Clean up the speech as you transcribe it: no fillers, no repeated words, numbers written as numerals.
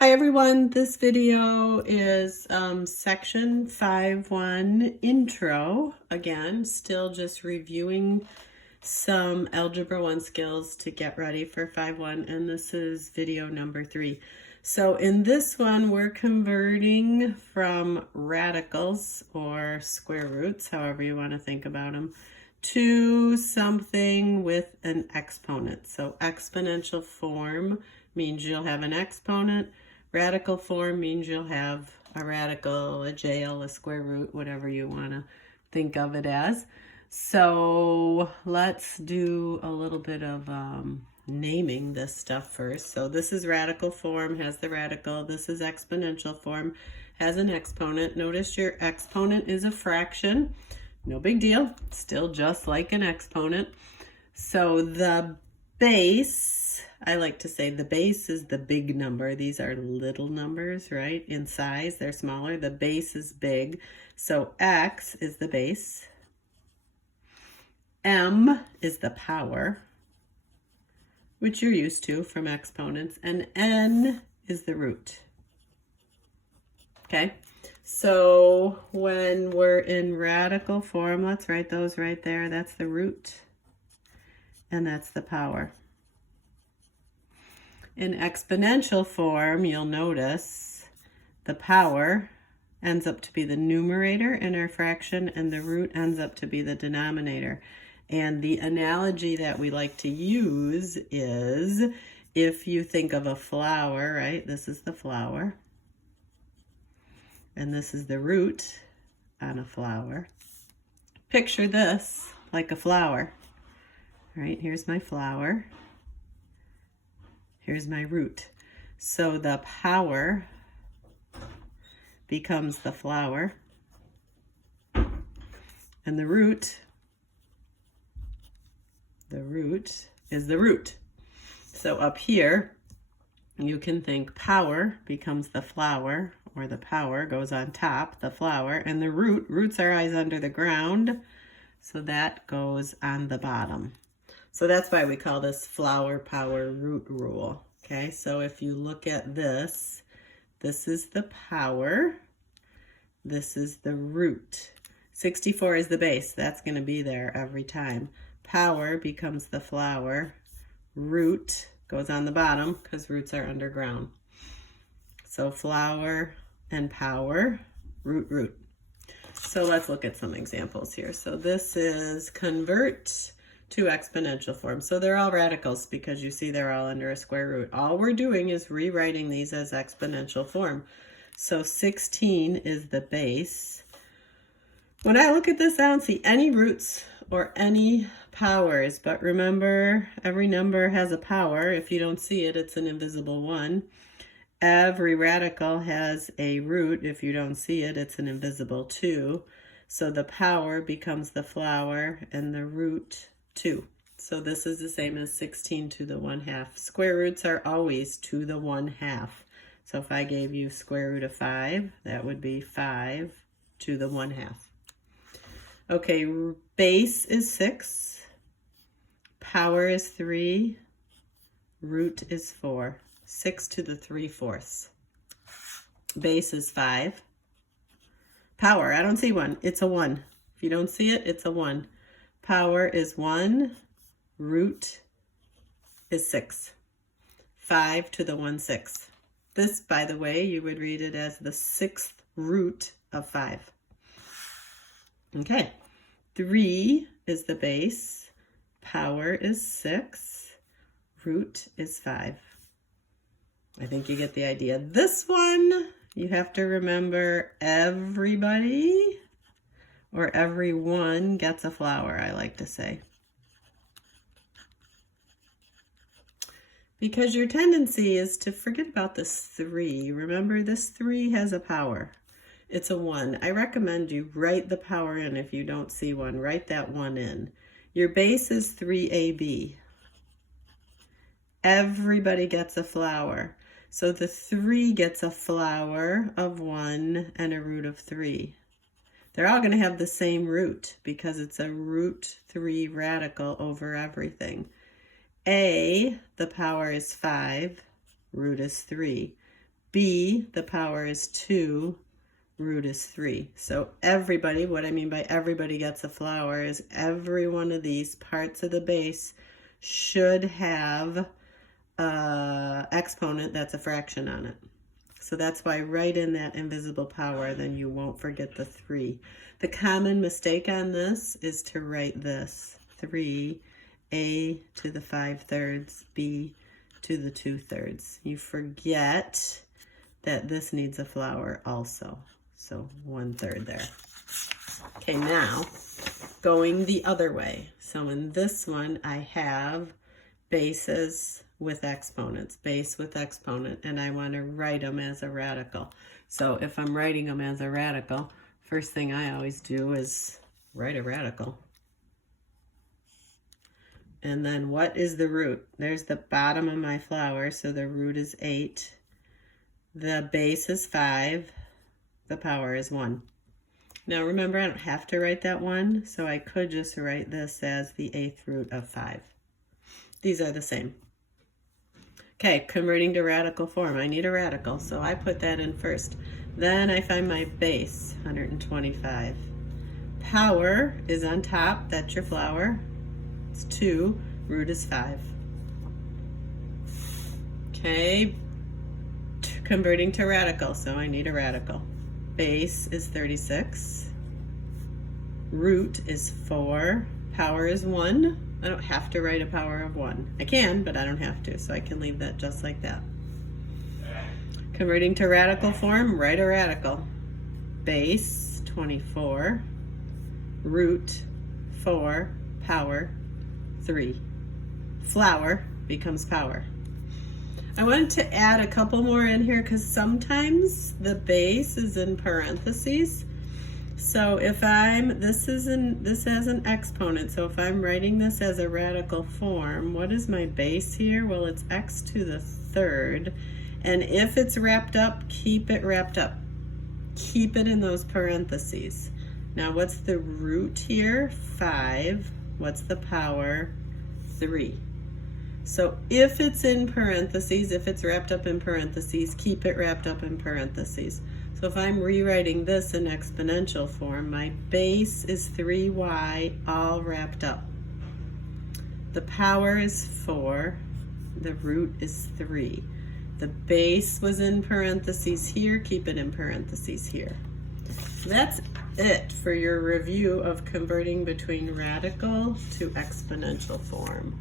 Hi everyone, this video is section 5.1 intro. Again, still just reviewing some Algebra 1 skills to get ready for 5.1, and this is video number 3. So in this one, we're converting from radicals or square roots, however you want to think about them, to something with an exponent. So exponential form means you'll have an exponent. Radical form means you'll have a radical, a jail, a square root, whatever you want to think of it as. So let's do a little bit of naming this stuff first. So this is radical form, has the radical. This is exponential form, has an exponent. Notice your exponent is a fraction. No big deal, still just like an exponent. So the base, I like to say the base is the big number. These are little numbers, right? In size, they're smaller. The base is big. So x is the base. M is the power, which you're used to from exponents. And n is the root. Okay? So when we're in radical form, let's write those right there. That's the root, and that's the power. In exponential form, you'll notice the power ends up to be the numerator in our fraction, and the root ends up to be the denominator. And the analogy that we like to use is if you think of a flower, right? This is the flower. And this is the root on a flower. Picture this like a flower. Right, here's my flower. Here's my root. So the power becomes the flower. And the root is the root. So up here, you can think power becomes the flower, or the power goes on top, the flower, and the roots are always under the ground, so that goes on the bottom. So that's why we call this flower, power, root rule. Okay, so if you look at this, this is the power, this is the root. 64 is the base, that's going to be there every time. Power becomes the flower, root goes on the bottom because roots are underground. So flower and power, root, root. So let's look at some examples here. So this is convert to exponential form. So they're all radicals because you see they're all under a square root. All we're doing is rewriting these as exponential form. So 16 is the base. When I look at this, I don't see any roots or any powers, but remember, every number has a power. If you don't see it, it's an invisible one. Every radical has a root. If you don't see it, it's an invisible 2. So the power becomes the flower and the root 2. So this is the same as 16 to the 1/2. Square roots are always to the 1/2. So if I gave you square root of 5, that would be 5 to the 1/2. Okay, base is 6, power is 3, root is 4. 6 to the 3/4. Base is 5. Power, I don't see one. It's a 1. If you don't see it, it's a 1. Power is 1. Root is 6. 5 to the 1/6. This, by the way, you would read it as the 6th root of 5. Okay. 3 is the base. Power is 6. Root is 5. I think you get the idea. This one, you have to remember everybody or everyone gets a flower, I like to say. Because your tendency is to forget about this 3. Remember, this 3 has a power. It's a 1. I recommend you write the power in if you don't see one. Write that 1 in. Your base is 3AB. Everybody gets a flower. So the 3 gets a flower of 1 and a root of 3. They're all going to have the same root because it's a root 3 radical over everything. A, the power is 5, root is 3. b, the power is 2, root is 3. So everybody, what I mean by everybody gets a flower is every one of these parts of the base should have an exponent that's a fraction on it. So that's why write in that invisible power, then you won't forget the 3. The common mistake on this is to write this, 3, a to the 5/3, b to the 2/3. You forget that this needs a flower also. So 1/3 there. Okay, now going the other way. So in this one, I have bases with exponents, base with exponent, and I want to write them as a radical. So if I'm writing them as a radical, first thing I always do is write a radical. And then what is the root? There's the bottom of my flower, so the root is 8. The base is 5. The power is 1. Now remember, I don't have to write that 1, so I could just write this as the 8th root of 5. These are the same. Okay, converting to radical form. I need a radical, so I put that in first. Then I find my base, 125. Power is on top, that's your flower. It's 2, root is 5. Okay, converting to radical, so I need a radical. Base is 36. Root is 4. Power is 1. I don't have to write a power of 1. I can, but I don't have to, so I can leave that just like that. Converting to radical form, write a radical. Base, 24. Root, 4. Power, 3. Flower becomes power. I wanted to add a couple more in here because sometimes the base is in parentheses. So if this has an exponent, so if I'm writing this as a radical form, what is my base here? Well, it's x to the 3rd. And if it's wrapped up, keep it wrapped up. Keep it in those parentheses. Now what's the root here? 5. What's the power? 3. So if it's in parentheses, if it's wrapped up in parentheses, keep it wrapped up in parentheses. So if I'm rewriting this in exponential form, my base is 3y all wrapped up. The power is 4. The root is 3. The base was in parentheses here, keep it in parentheses here. That's it for your review of converting between radical to exponential form.